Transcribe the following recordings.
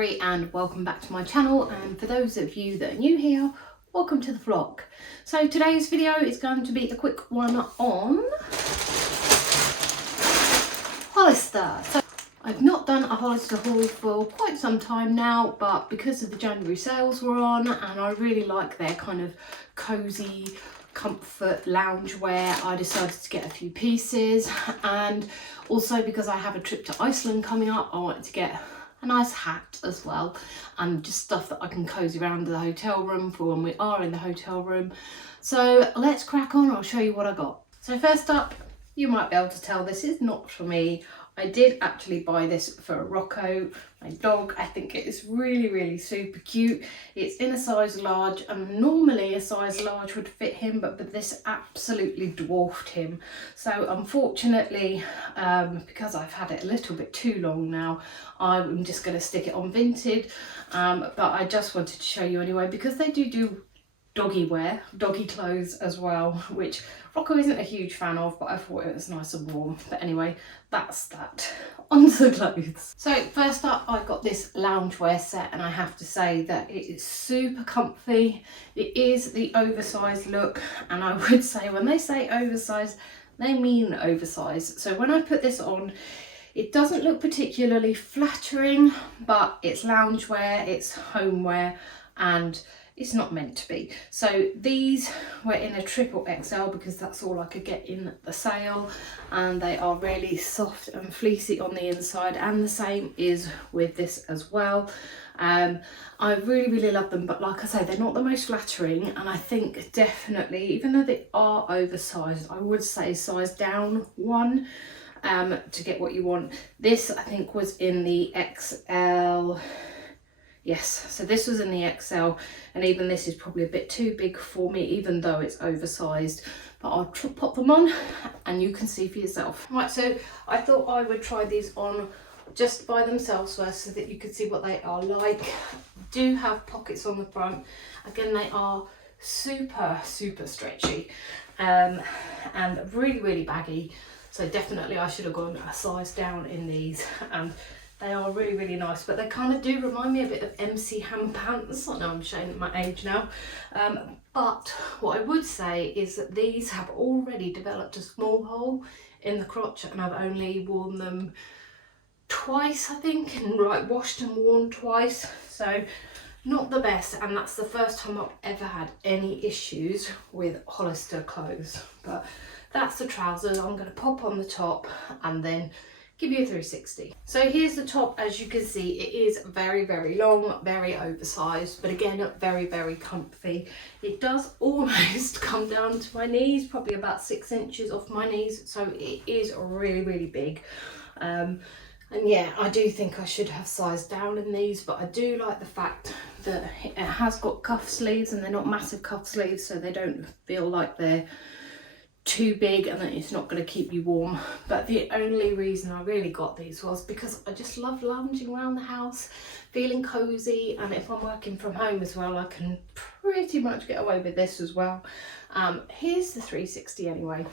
Kerry and welcome back to my channel, and for those of you that are new here, welcome to the vlog. So today's video is going to be a quick one on Hollister. So I've not done a Hollister haul for quite some time now, but because of the January sales were on and I really like their kind of cozy comfort loungewear, I decided to get a few pieces, and also because I have a trip to Iceland coming up, I wanted to get a nice hat as well, and just stuff that I can cozy around the hotel room for when we are in the hotel room. So let's crack on, I'll show you what I got. So first up, you might be able to tell this is not for me. I did actually buy this for Rocco, my dog. I think it is really super cute. It's in a size large, and normally a size large would fit him, but this absolutely dwarfed him. So unfortunately, because I've had it a little bit too long now, I'm just going to stick it on Vinted. But I just wanted to show you anyway, because they do doggy wear, doggy clothes as well, which Rocco isn't a huge fan of, but I thought it was nice and warm. But anyway, that's that. On to the clothes. So first up, I got this loungewear set, and I have to say that it is super comfy. It is the oversized look, and I would say when they say oversized, they mean oversized. So when I put this on, it doesn't look particularly flattering, but it's loungewear, it's homeware, and it's not meant to be. So these were in a triple XL because that's all I could get in the sale, and they are really soft and fleecy on the inside, and the same is with this as well. I really love them, but like I say, they're not the most flattering, and I think definitely, even though they are oversized, I would say size down one to get what you want. This I think was in the XL. Yes, so this was in the XL, and even this is probably a bit too big for me, even though it's oversized. But I'll pop them on and you can see for yourself. Right, so I thought I would try these on just by themselves first, so that you could see what they are like. Do have pockets on the front. Again, they are super stretchy, and really baggy. So definitely I should have gone a size down in these. They are really nice, but they kind of do remind me a bit of MC Ham pants. I know I'm showing my age now. But what I would say is that these have already developed a small hole in the crotch, and I've only worn them twice, I think, and like washed and worn twice. So not the best, and that's the first time I've ever had any issues with Hollister clothes. But that's the trousers. I'm going to pop on the top and then give you a 360. So here's the top. As you can see, it is very long, very oversized, but again, very comfy. It does almost come down to my knees, probably about 6 inches off my knees, so it is really big. And yeah, I do think I should have sized down in these, but I do like the fact that it has got cuff sleeves, and they're not massive cuff sleeves, so they don't feel like they're too big and that it's not going to keep you warm. But the only reason I really got these was because I just love lounging around the house, feeling cozy, and if I'm working from home as well, I can pretty much get away with this as well. Here's the 360 anyway.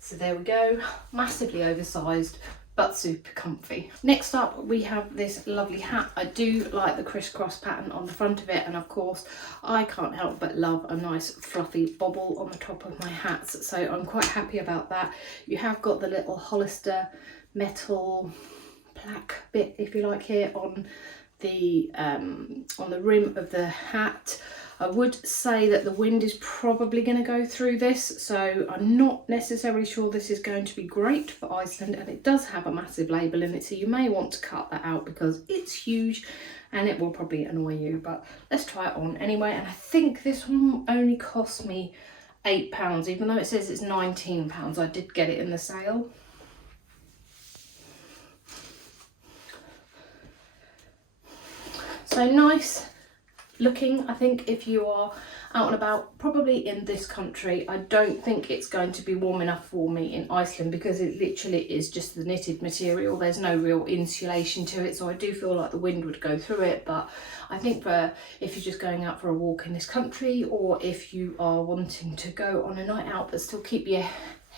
So there we go, massively oversized but super comfy. Next up, we have this lovely hat. I do like the crisscross pattern on the front of it, and of course I can't help but love a nice fluffy bobble on the top of my hats, so I'm quite happy about that. You have got the little Hollister metal plaque bit, if you like, here on the rim of the hat. I would say that the wind is probably going to go through this, so I'm not necessarily sure this is going to be great for Iceland, and it does have a massive label in it, so you may want to cut that out because it's huge and it will probably annoy you. But let's try it on anyway, and I think this one only cost me £8, even though it says it's £19. I did get it in the sale. So nice looking. I think if you are out and about, probably in this country, I don't think it's going to be warm enough for me in Iceland, because it literally is just the knitted material. There's no real insulation to it, so I do feel like the wind would go through it. But I think for if you're just going out for a walk in this country, or if you are wanting to go on a night out but still keep your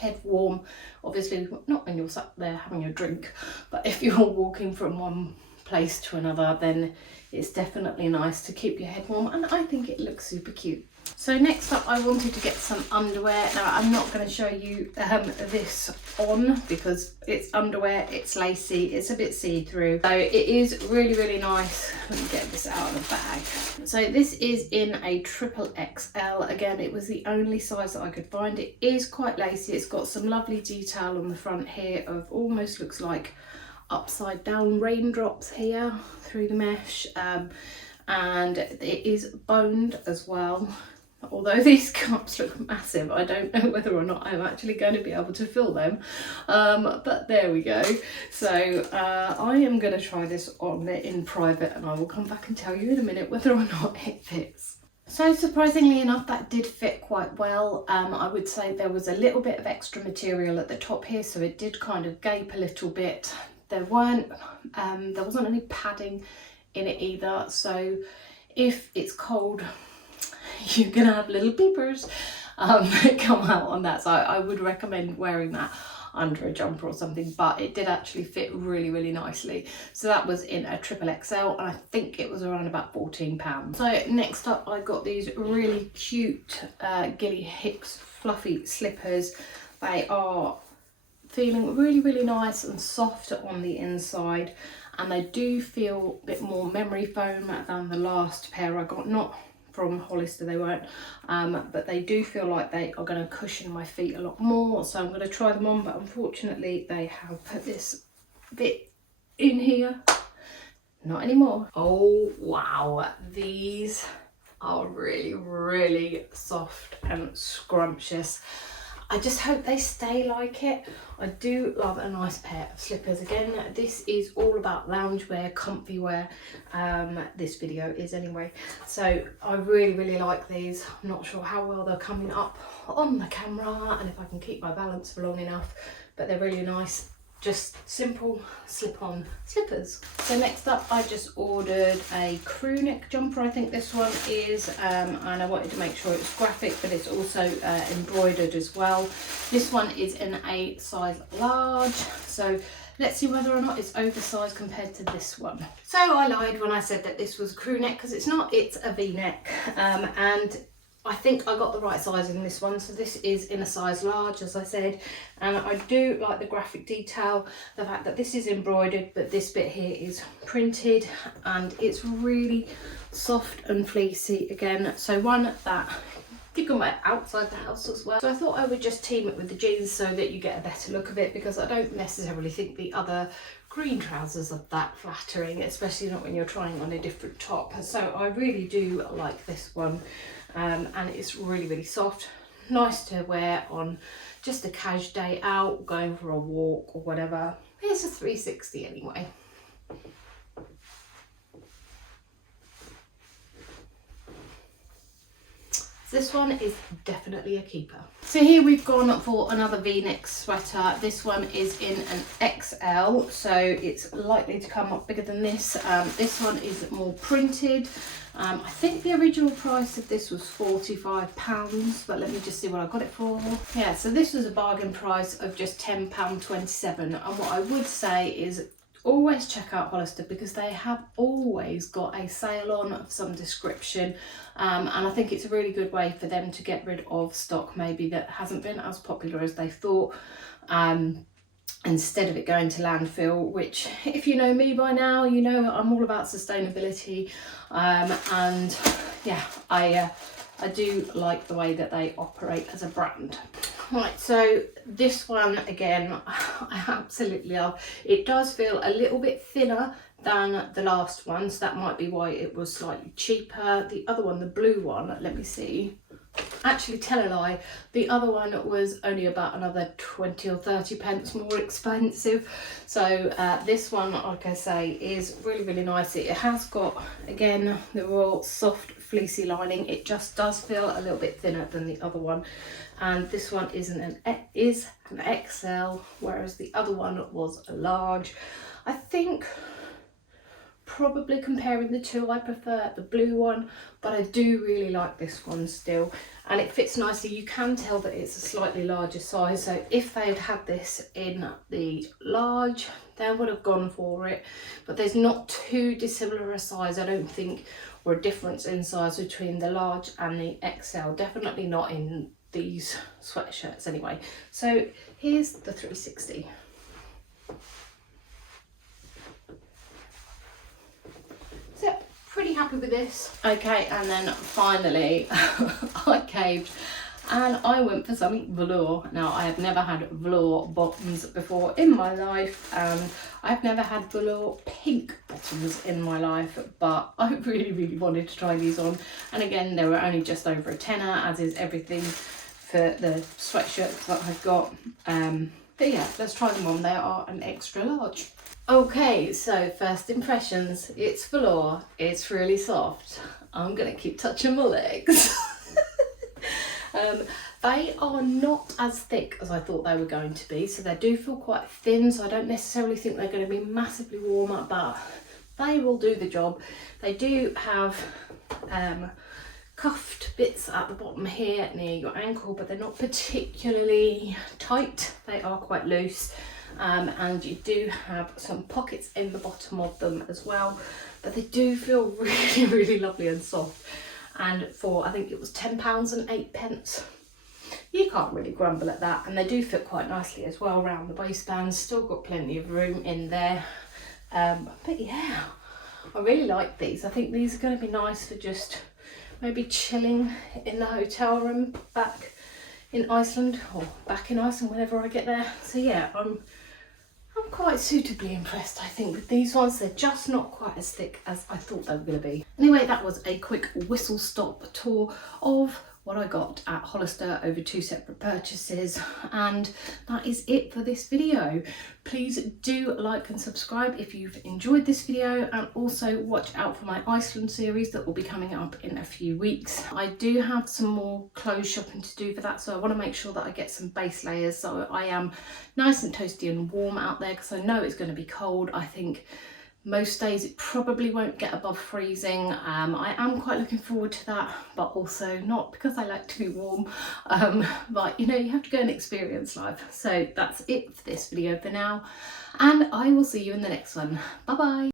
head warm. Obviously not when you're sat there having a drink, but if you're walking from one place to another, then it's definitely nice to keep your head warm, and I think it looks super cute. So next up, I wanted to get some underwear. Now I'm not going to show you this on because it's underwear, it's lacy, it's a bit see-through, so it is really nice. Let me get this out of the bag. So this is in a XXL. Again, it was the only size that I could find. It is quite lacy. It's got some lovely detail on the front here of almost looks like upside down raindrops here through the mesh, and it is boned as well. Although these cups look massive, I don't know whether or not I'm actually going to be able to fill them, but there we go. So I am going to try this on in private, and I will come back and tell you in a minute whether or not it fits. So surprisingly enough, that did fit quite well. I would say there was a little bit of extra material at the top here, so it did kind of gape a little bit. There wasn't any padding in it either, so if it's cold, you're gonna have little peepers come out on that. So I would recommend wearing that under a jumper or something, but it did actually fit really nicely. So that was in a XXL, and I think it was around about £14. So next up, I got these really cute Gilly Hicks fluffy slippers. They are feeling really nice and soft on the inside, and they do feel a bit more memory foam than the last pair I got. Not from Hollister, they weren't, but they do feel like they are going to cushion my feet a lot more, so I'm going to try them on. But unfortunately they have put this bit in here. Not anymore. Oh wow, these are really soft and scrumptious. I just hope they stay like it. I do love a nice pair of slippers. Again, this is all about loungewear, comfy wear. This video is anyway. So I really like these. I'm not sure how well they're coming up on the camera and if I can keep my balance for long enough, but they're really nice. Just simple slip-on slippers. So next up, I just ordered a crew neck jumper. I think this one is, and I wanted to make sure it was graphic, but it's also embroidered as well. This one is in a size large, so let's see whether or not it's oversized compared to this one. So I lied when I said that this was a crew neck, because it's not, it's a V-neck, and I think I got the right size in this one. So this is in a size large, as I said, and I do like the graphic detail, the fact that this is embroidered but this bit here is printed, and it's really soft and fleecy again. So one that you can wear outside the house as well. So I thought I would just team it with the jeans so that you get a better look of it, because I don't necessarily think the other green trousers are that flattering, especially not when you're trying on a different top. So I really do like this one. And it's really soft, nice to wear on just a cash day out, going for a walk or whatever. It's a 360 anyway. This one is definitely a keeper. So here we've gone for another V-neck sweater. This one is in an XL, so it's likely to come up bigger than this. This one is more printed. I think the original price of this was £45, but let me just see what I got it for. Yeah, so this was a bargain price of just £10.27. And what I would say is always check out Hollister, because they have always got a sale on of some description, and I think it's a really good way for them to get rid of stock maybe that hasn't been as popular as they thought, instead of it going to landfill, which if you know me by now, you know I'm all about sustainability, and yeah, I do like the way that they operate as a brand. Right, so this one again, I absolutely love. It does feel a little bit thinner than the last one, so that might be why it was slightly cheaper. The other one, the blue one, let me see. Actually, tell a lie, the other one was only about another 20 or 30 pence more expensive. So this one, like I say, is really nice. It has got, again, the real soft fleecy lining. It just does feel a little bit thinner than the other one, and this one is an XL, whereas the other one was a large. I think probably comparing the two, I prefer the blue one, but I do really like this one still, and it fits nicely. You can tell that it's a slightly larger size, so if they had had this in the large, they would have gone for it, but there's not too dissimilar a size, I don't think, or a difference in size between the large and the XL, definitely not in these sweatshirts anyway. So here's the 360. So pretty happy with this. Okay, and then finally I caved and I went for something velour. Now, I have never had velour bottoms before in my life, and I've never had velour pink bottoms in my life, but I really wanted to try these on. And again, they were only just over a tenner, as is everything for the sweatshirts that I've got. But yeah, let's try them on. They are an extra large. Okay, so first impressions, it's velour, it's really soft. I'm gonna keep touching my legs. They are not as thick as I thought they were going to be, so they do feel quite thin, so I don't necessarily think they're going to be massively warm, but they will do the job. They do have cuffed bits at the bottom here near your ankle, but they're not particularly tight. They are quite loose, and you do have some pockets in the bottom of them as well, but they do feel really lovely and soft. And for, I think it was £10 and 8 pence, you can't really grumble at that. And they do fit quite nicely as well around the waistband, still got plenty of room in there. But yeah, I really like these. I think these are going to be nice for just maybe chilling in the hotel room back in Iceland, or back in Iceland whenever I get there. So yeah, I'm quite suitably impressed, I think, with these ones. They're just not quite as thick as I thought they were going to be. Anyway, that was a quick whistle stop tour of what I got at Hollister over 2 separate purchases, and that is it for this video. Please do like and subscribe if you've enjoyed this video, and also watch out for my Iceland series that will be coming up in a few weeks. I do have some more clothes shopping to do for that, so I want to make sure that I get some base layers so I am nice and toasty and warm out there, because I know it's going to be cold. I think most days it probably won't get above freezing. I am quite looking forward to that, but also not because I like to be warm. But you know, you have to go and experience life. So that's it for this video for now, and I will see you in the next one. Bye bye.